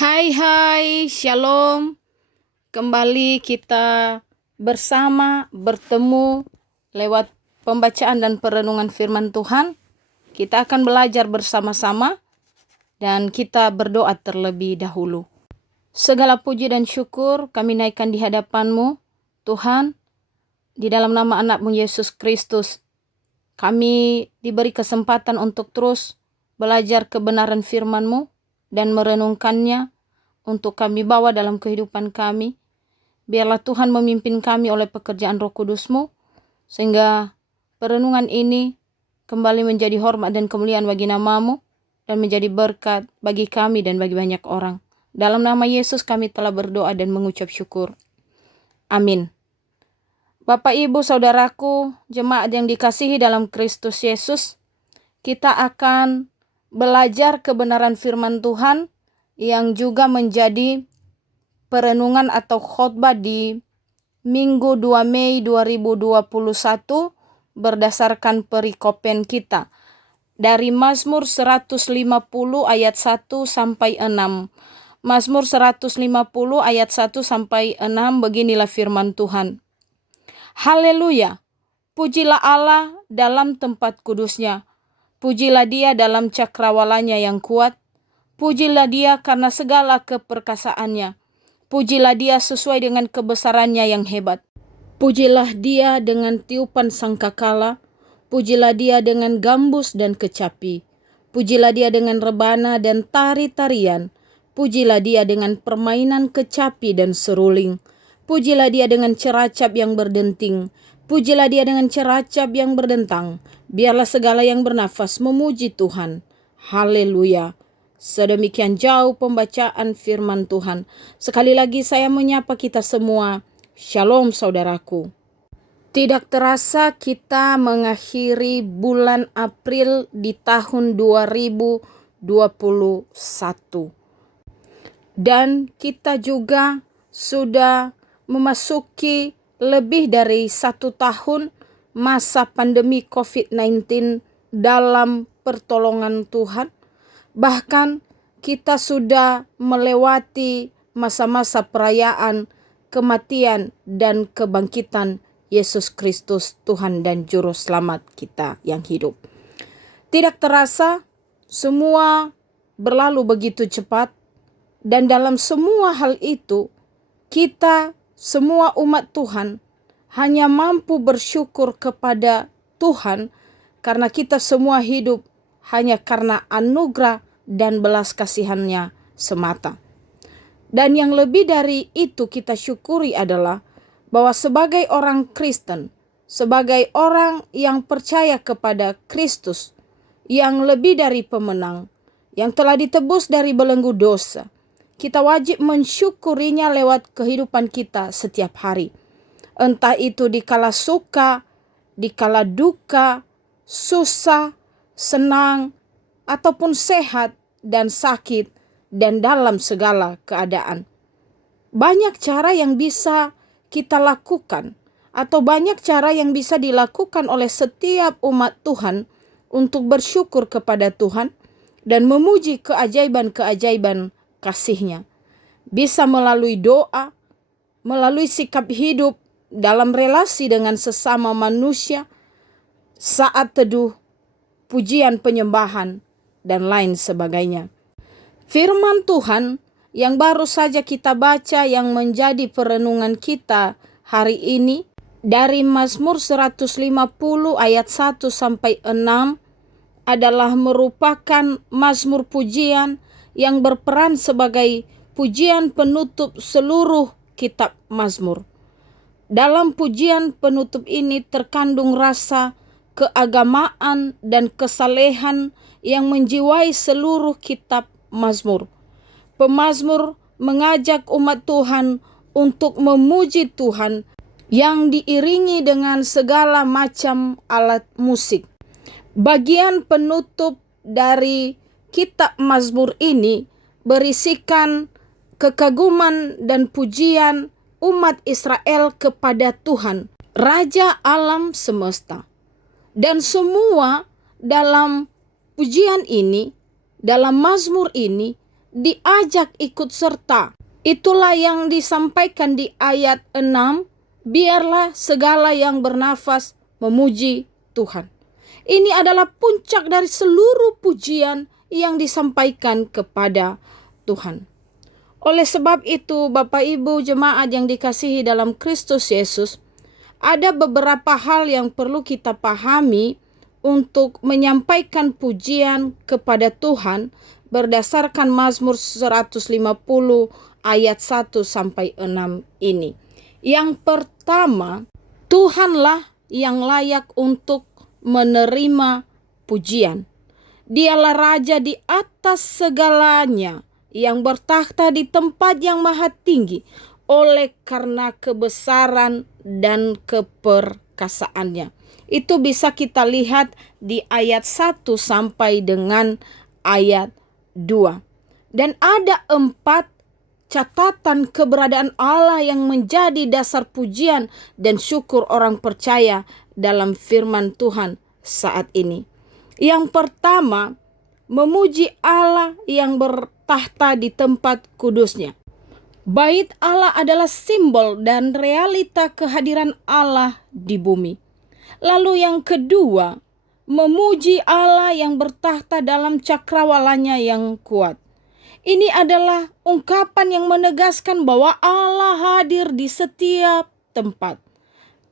Hai, Shalom. Kembali kita bertemu lewat pembacaan dan perenungan firman Tuhan. Kita akan belajar bersama-sama dan kita berdoa terlebih dahulu. Segala puji dan syukur kami naikkan di hadapan-Mu, Tuhan, di dalam nama anak-Mu Yesus Kristus. Kami diberi kesempatan untuk terus belajar kebenaran firman-Mu dan merenungkannya untuk kami bawa dalam kehidupan kami. Biarlah Tuhan memimpin kami oleh pekerjaan Roh Kudus-Mu, sehingga perenungan ini kembali menjadi hormat dan kemuliaan bagi nama-Mu, dan menjadi berkat bagi kami dan bagi banyak orang. Dalam nama Yesus kami telah berdoa dan mengucap syukur. Amin. Bapak, Ibu, Saudaraku, jemaat yang dikasihi dalam Kristus Yesus, kita akan belajar kebenaran firman Tuhan yang juga menjadi perenungan atau khotbah di Minggu 2 Mei 2021 berdasarkan perikopen kita dari Mazmur 150 ayat 1 sampai 6. Mazmur 150 ayat 1 sampai 6, beginilah firman Tuhan. Haleluya, pujilah Allah dalam tempat kudusnya. Pujilah Dia dalam cakrawalanya yang kuat. Pujilah Dia karena segala keperkasaannya. Pujilah Dia sesuai dengan kebesarannya yang hebat. Pujilah Dia dengan tiupan sangkakala. Pujilah Dia dengan gambus dan kecapi. Pujilah Dia dengan rebana dan tari-tarian. Pujilah Dia dengan permainan kecapi dan seruling. Pujilah Dia dengan ceracap yang berdenting. Pujilah Dia dengan ceracap yang berdentang. Biarlah segala yang bernafas memuji Tuhan. Haleluya. Sedemikian jauh pembacaan firman Tuhan. Sekali lagi saya menyapa kita semua. Shalom saudaraku. Tidak terasa kita mengakhiri bulan April di tahun 2021. Dan kita juga sudah memasuki lebih dari 1 tahun masa pandemi COVID-19 dalam pertolongan Tuhan. Bahkan kita sudah melewati masa-masa perayaan kematian dan kebangkitan Yesus Kristus, Tuhan dan Juru Selamat kita yang hidup. Tidak terasa semua berlalu begitu cepat, dan dalam semua hal itu kita semua umat Tuhan hanya mampu bersyukur kepada Tuhan karena kita semua hidup hanya karena anugerah dan belas kasihan-Nya semata. Dan yang lebih dari itu kita syukuri adalah bahwa sebagai orang Kristen, sebagai orang yang percaya kepada Kristus, yang lebih dari pemenang, yang telah ditebus dari belenggu dosa, kita wajib mensyukurinya lewat kehidupan kita setiap hari. Entah itu dikala suka, dikala duka, susah, senang, ataupun sehat dan sakit, dan dalam segala keadaan. Banyak cara yang bisa kita lakukan, atau banyak cara yang bisa dilakukan oleh setiap umat Tuhan untuk bersyukur kepada Tuhan dan memuji keajaiban-keajaiban kasih-Nya. Bisa melalui doa, melalui sikap hidup dalam relasi dengan sesama manusia, saat teduh, pujian penyembahan, dan lain sebagainya. Firman Tuhan yang baru saja kita baca yang menjadi perenungan kita hari ini dari Mazmur 150 ayat 1 sampai 6 adalah merupakan mazmur pujian yang berperan sebagai pujian penutup seluruh kitab Mazmur. Dalam pujian penutup ini terkandung rasa keagamaan dan kesalehan yang menjiwai seluruh kitab Mazmur. Pemazmur mengajak umat Tuhan untuk memuji Tuhan yang diiringi dengan segala macam alat musik. Bagian penutup dari kitab Mazmur ini berisikan kekaguman dan pujian umat Israel kepada Tuhan, Raja alam semesta. Dan semua dalam pujian ini, dalam mazmur ini, diajak ikut serta. Itulah yang disampaikan di ayat 6, biarlah segala yang bernafas memuji Tuhan. Ini adalah puncak dari seluruh pujian yang disampaikan kepada Tuhan. Oleh sebab itu, Bapak Ibu jemaat yang dikasihi dalam Kristus Yesus, ada beberapa hal yang perlu kita pahami untuk menyampaikan pujian kepada Tuhan berdasarkan Mazmur 150 ayat 1 sampai 6 ini. Yang pertama, Tuhanlah yang layak untuk menerima pujian. Dialah Raja di atas segalanya, yang bertakhta di tempat yang maha tinggi, oleh karena kebesaran dan keperkasaannya. Itu bisa kita lihat di ayat 1 sampai dengan ayat 2. Dan ada 4 catatan keberadaan Allah yang menjadi dasar pujian dan syukur orang percaya dalam firman Tuhan saat ini. Yang pertama, memuji Allah yang bertahta di tempat kudusnya. Bait Allah adalah simbol dan realita kehadiran Allah di bumi. Lalu yang kedua, memuji Allah yang bertahta dalam cakrawalanya yang kuat. Ini adalah ungkapan yang menegaskan bahwa Allah hadir di setiap tempat.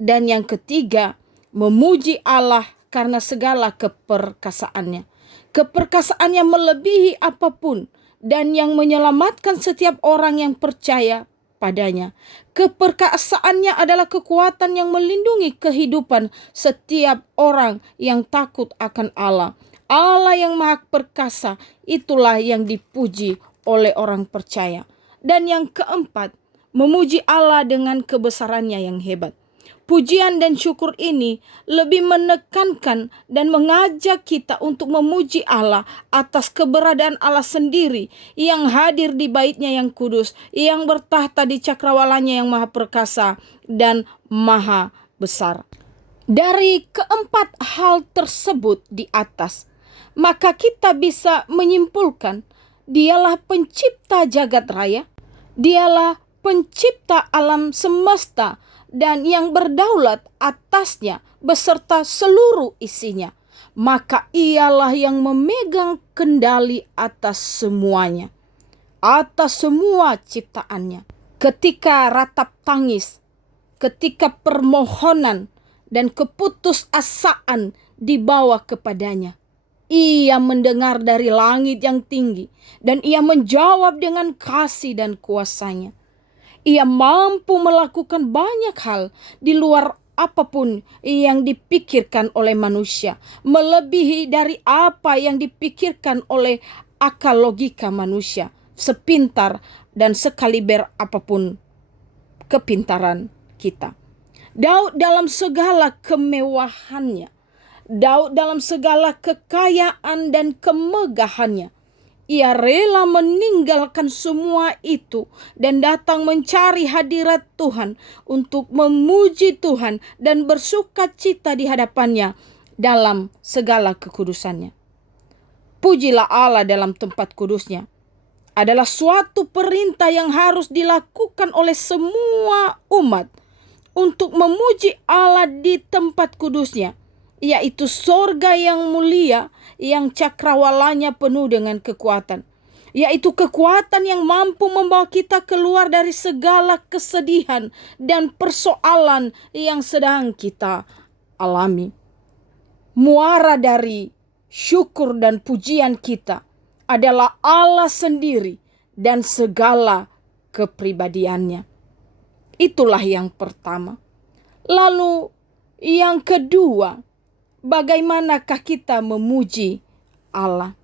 Dan yang ketiga, memuji Allah karena segala keperkasaannya. Keperkasaannya melebihi apapun dan yang menyelamatkan setiap orang yang percaya padanya. Keperkasaannya adalah kekuatan yang melindungi kehidupan setiap orang yang takut akan Allah. Allah yang maha perkasa, itulah yang dipuji oleh orang percaya. Dan yang keempat, memuji Allah dengan kebesarannya yang hebat. Pujian dan syukur ini lebih menekankan dan mengajak kita untuk memuji Allah atas keberadaan Allah sendiri yang hadir di bait-Nya yang kudus, yang bertahta di cakrawalanya yang maha perkasa dan maha besar. Dari keempat hal tersebut di atas, maka kita bisa menyimpulkan Dialah pencipta jagat raya, Dialah pencipta alam semesta dan yang berdaulat atasnya beserta seluruh isinya. Maka Ialah yang memegang kendali atas semuanya, atas semua ciptaannya. Ketika ratap tangis, ketika permohonan dan keputusasaan dibawa kepadanya, Ia mendengar dari langit yang tinggi dan Ia menjawab dengan kasih dan kuasa-Nya. Ia mampu melakukan banyak hal di luar apapun yang dipikirkan oleh manusia, melebihi dari apa yang dipikirkan oleh akal logika manusia, sepintar dan sekaliber apapun kepintaran kita. Daud dalam segala kemewahannya, Daud dalam segala kekayaan dan kemegahannya, Ia rela meninggalkan semua itu dan datang mencari hadirat Tuhan untuk memuji Tuhan dan bersukacita di hadapan-Nya dalam segala kekudusan-Nya. Pujilah Allah dalam tempat kudus-Nya adalah suatu perintah yang harus dilakukan oleh semua umat untuk memuji Allah di tempat kudus-Nya, yaitu sorga yang mulia yang cakrawalanya penuh dengan kekuatan, yaitu kekuatan yang mampu membawa kita keluar dari segala kesedihan dan persoalan yang sedang kita alami. Muara dari syukur dan pujian kita adalah Allah sendiri dan segala kepribadiannya. Itulah yang pertama. Lalu yang kedua, bagaimanakah kita memuji Allah?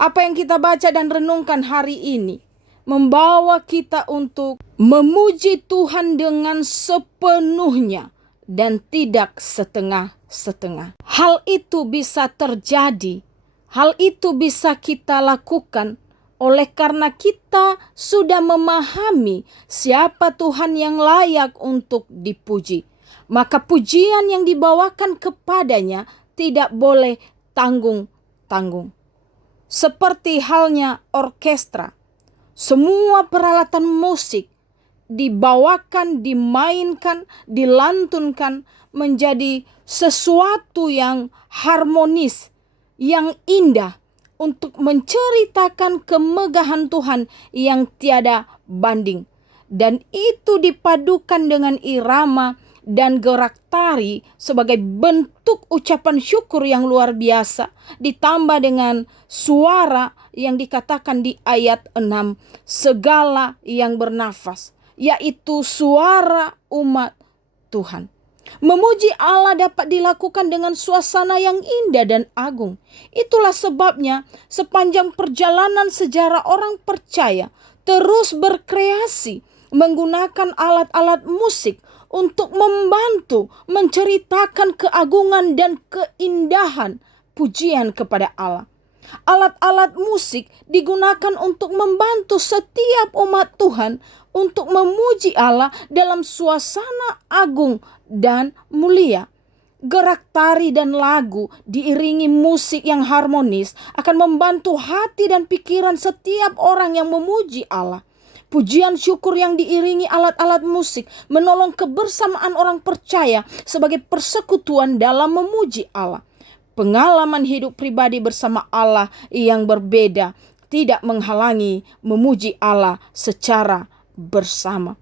Apa yang kita baca dan renungkan hari ini membawa kita untuk memuji Tuhan dengan sepenuhnya dan tidak setengah-setengah. Hal itu bisa terjadi, hal itu bisa kita lakukan oleh karena kita sudah memahami siapa Tuhan yang layak untuk dipuji. Maka pujian yang dibawakan kepadanya tidak boleh tanggung-tanggung. seperti halnya orkestra. Semua peralatan musik dibawakan, dimainkan, dilantunkan menjadi sesuatu yang harmonis, yang indah untuk menceritakan kemegahan Tuhan yang tiada banding. Dan itu dipadukan dengan irama dan gerak tari sebagai bentuk ucapan syukur yang luar biasa, ditambah dengan suara yang dikatakan di ayat 6, segala yang bernafas, yaitu suara umat Tuhan. Memuji Allah dapat dilakukan dengan suasana yang indah dan agung. Itulah sebabnya sepanjang perjalanan sejarah orang percaya terus berkreasi menggunakan alat-alat musik untuk membantu menceritakan keagungan dan keindahan pujian kepada Allah. Alat-alat musik digunakan untuk membantu setiap umat Tuhan untuk memuji Allah dalam suasana agung dan mulia. Gerak tari dan lagu diiringi musik yang harmonis akan membantu hati dan pikiran setiap orang yang memuji Allah. Pujian syukur yang diiringi alat-alat musik menolong kebersamaan orang percaya sebagai persekutuan dalam memuji Allah. Pengalaman hidup pribadi bersama Allah yang berbeda tidak menghalangi memuji Allah secara bersama.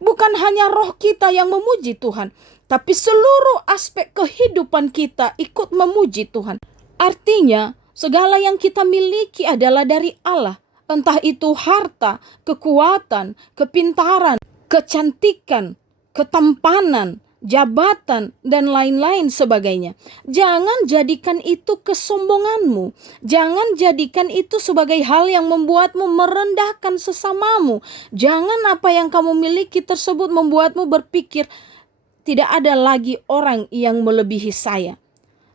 Bukan hanya roh kita yang memuji Tuhan, tapi seluruh aspek kehidupan kita ikut memuji Tuhan. Artinya, segala yang kita miliki adalah dari Allah. Entah itu harta, kekuatan, kepintaran, kecantikan, ketampanan, jabatan, dan lain-lain sebagainya. Jangan jadikan itu kesombonganmu. Jangan jadikan itu sebagai hal yang membuatmu merendahkan sesamamu. Jangan apa yang kamu miliki tersebut membuatmu berpikir, tidak ada lagi orang yang melebihi saya.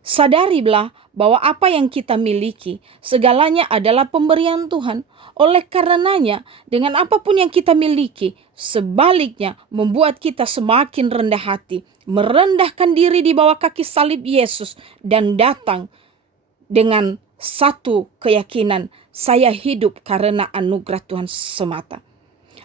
Sadarilah bahwa apa yang kita miliki, segalanya adalah pemberian Tuhan. Oleh karenanya, dengan apapun yang kita miliki, sebaliknya membuat kita semakin rendah hati, merendahkan diri di bawah kaki salib Yesus, dan datang dengan satu keyakinan, saya hidup karena anugerah Tuhan semata.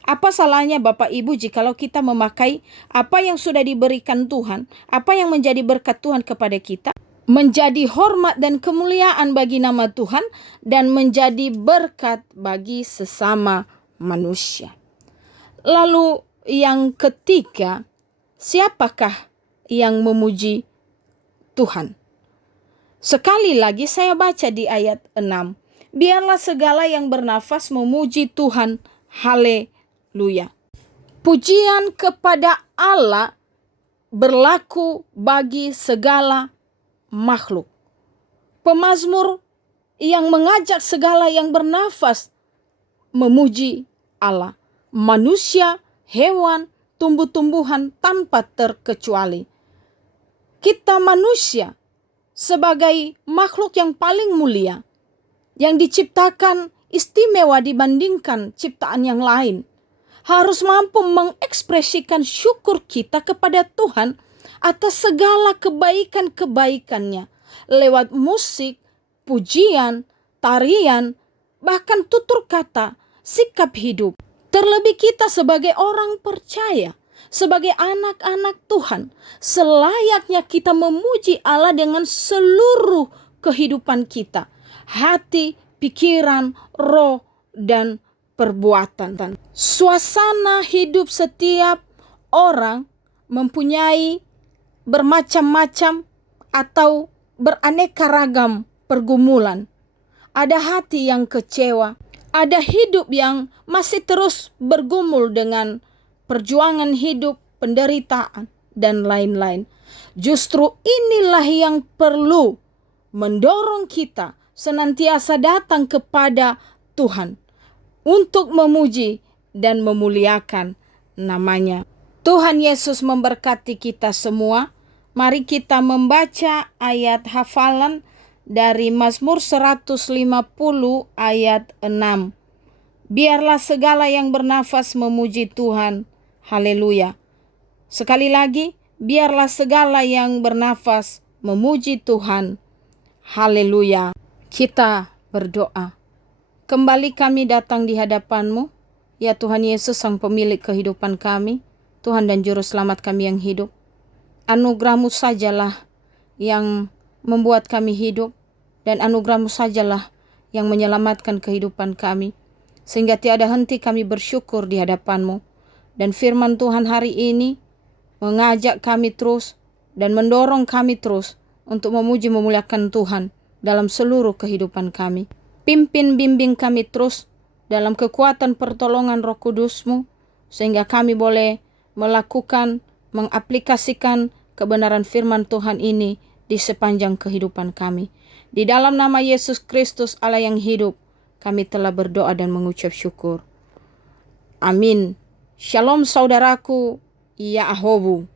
Apa salahnya Bapak Ibu jikalau kita memakai apa yang sudah diberikan Tuhan, apa yang menjadi berkat Tuhan kepada kita, menjadi hormat dan kemuliaan bagi nama Tuhan, dan menjadi berkat bagi sesama manusia. Lalu yang ketiga, siapakah yang memuji Tuhan? Sekali lagi saya baca di ayat 6. Biarlah segala yang bernafas memuji Tuhan. Haleluya. Pujian kepada Allah berlaku bagi segala makhluk. Pemazmur yang mengajak segala yang bernafas memuji Allah. Manusia, hewan, tumbuh-tumbuhan tanpa terkecuali. Kita manusia sebagai makhluk yang paling mulia, yang diciptakan istimewa dibandingkan ciptaan yang lain, harus mampu mengekspresikan syukur kita kepada Tuhan atas segala kebaikan-kebaikannya lewat musik, pujian, tarian, bahkan tutur kata, sikap hidup. Terlebih kita sebagai orang percaya, sebagai anak-anak Tuhan, selayaknya kita memuji Allah dengan seluruh kehidupan kita, hati, pikiran, roh, dan perbuatan. Suasana hidup setiap orang mempunyai bermacam-macam atau beraneka ragam pergumulan. Ada hati yang kecewa, ada hidup yang masih terus bergumul dengan perjuangan hidup, penderitaan, dan lain-lain. Justru inilah yang perlu mendorong kita senantiasa datang kepada Tuhan untuk memuji dan memuliakan namanya. Tuhan Yesus memberkati kita semua. Mari kita membaca ayat hafalan dari Mazmur 150 ayat 6. Biarlah segala yang bernafas memuji Tuhan. Haleluya. Sekali lagi, biarlah segala yang bernafas memuji Tuhan. Haleluya. Kita berdoa. Kembali kami datang di hadapan-Mu, ya Tuhan Yesus, Sang Pemilik kehidupan kami, Tuhan dan Juru Selamat kami yang hidup. Anugerah-Mu sajalah yang membuat kami hidup, dan anugerah-Mu sajalah yang menyelamatkan kehidupan kami, sehingga tiada henti kami bersyukur di hadapan-Mu. Dan firman Tuhan hari ini mengajak kami terus dan mendorong kami terus untuk memuji memuliakan Tuhan dalam seluruh kehidupan kami. Pimpin bimbing kami terus dalam kekuatan pertolongan Roh Kudus-Mu, sehingga kami boleh melakukan, mengaplikasikan kebenaran firman Tuhan ini di sepanjang kehidupan kami. Di dalam nama Yesus Kristus Allah yang hidup, kami telah berdoa dan mengucap syukur. Amin. Shalom saudaraku, ya Ahobu.